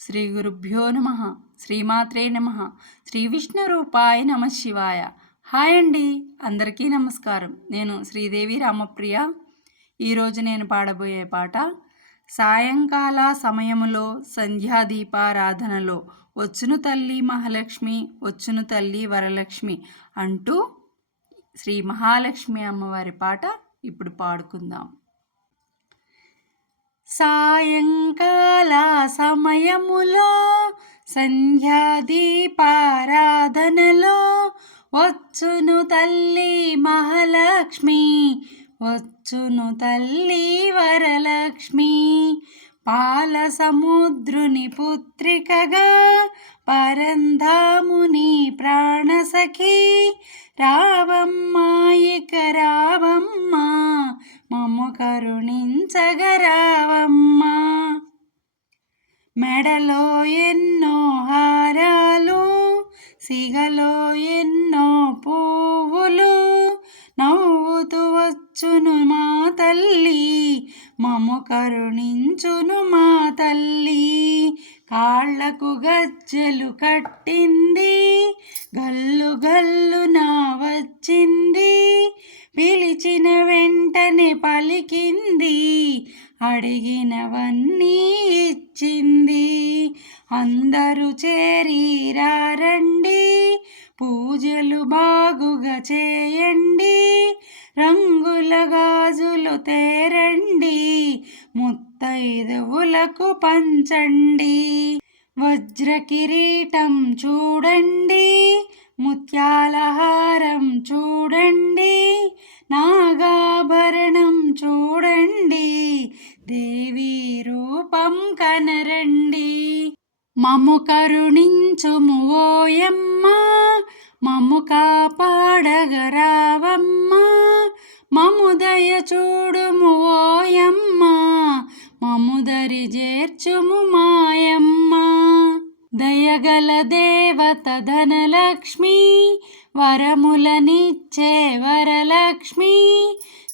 శ్రీ గురుభ్యో నమ. శ్రీమాత్రే నమ. శ్రీ విష్ణు రూపాయ నమ శివాయ. హాయ్ అండి. అందరికీ నమస్కారం. నేను శ్రీదేవి రామప్రియ. ఈరోజు నేను పాడబోయే పాట సాయంకాల సమయములో సంధ్యాదీపారాధనలో వచ్చును తల్లి మహాలక్ష్మి వచ్చును తల్లి వరలక్ష్మి అంటూ శ్రీ మహాలక్ష్మి అమ్మవారి పాట ఇప్పుడు పాడుకుందాం. సాయంకాల సమయములో సంధ్యాదీపారాధనలో వచ్చును తల్లి మహాలక్ష్మి వచ్చును తల్లి వరలక్ష్మి పాల సముద్రుని పుత్రికగా పరంధాముని ప్రాణసఖి రావమ్మాయిక రావమ్మ మమ్మ కరుణించగరావమ్మా. మెడలో ఎన్నో హారాలు సిగలో ఎన్నో పువ్వులు నవ్వుతూ వచ్చును మా తల్లి మము కరుణించును మా తల్లి. కాళ్ళకు గజ్జలు కట్టింది గల్లు గల్లు నా వచ్చింది. అడిగినవన్నీ ఇచ్చింది. అందరూ చేరిరారండి. పూజలు బాగుగా చేయండి. రంగుల గాజులు తేరండి. ముత్తైదువులకు పంచండి. వజ్ర కిరీటం చూడండి. ముత్యాలహారం చూడండి. దేవి రూపం కనరండి. మము కరుణించుము ఓయమ్మ మము కాపాడగరావమ్మా. మము దయ చూడుము ఓయమ్మ మము దరి చేర్చుము మాయమ్మ. దయగల దేవత ధనలక్ష్మి వరములనిచ్చే వరలక్ష్మి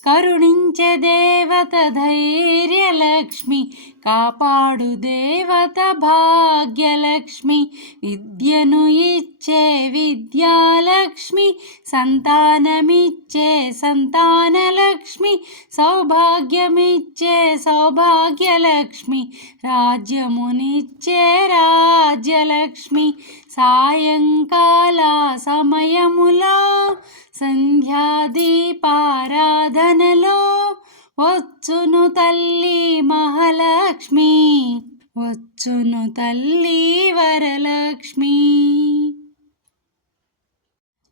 కరుణించ దేవత ధైర్యలక్ష్మి కాపాడు దేవత భాగ్యలక్ష్మి విద్యను ఇచ్చే విద్యాలక్ష్మి సంతానమిచ్చే సంతానలక్ష్మి సౌభాగ్యమిచ్చే సౌభాగ్యలక్ష్మి రాజ్యమునిచ్చే రాజ్యలక్ష్మి సాయంకాల సమయములో సంధ్యాదీపారా వచ్చును తల్లి మహాలక్ష్మి వచ్చును తల్లి వరలక్ష్మి.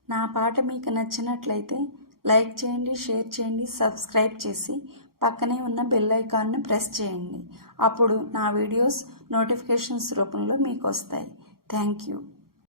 నా పాట మీకు నచ్చినట్లయితే లైక్ చేయండి షేర్ చేయండి సబ్స్క్రైబ్ చేసి పక్కనే ఉన్న బెల్ ఐకాన్ను ప్రెస్ చేయండి. అప్పుడు నా వీడియోస్ నోటిఫికేషన్స్ రూపంలో మీకు వస్తాయి. Thank you.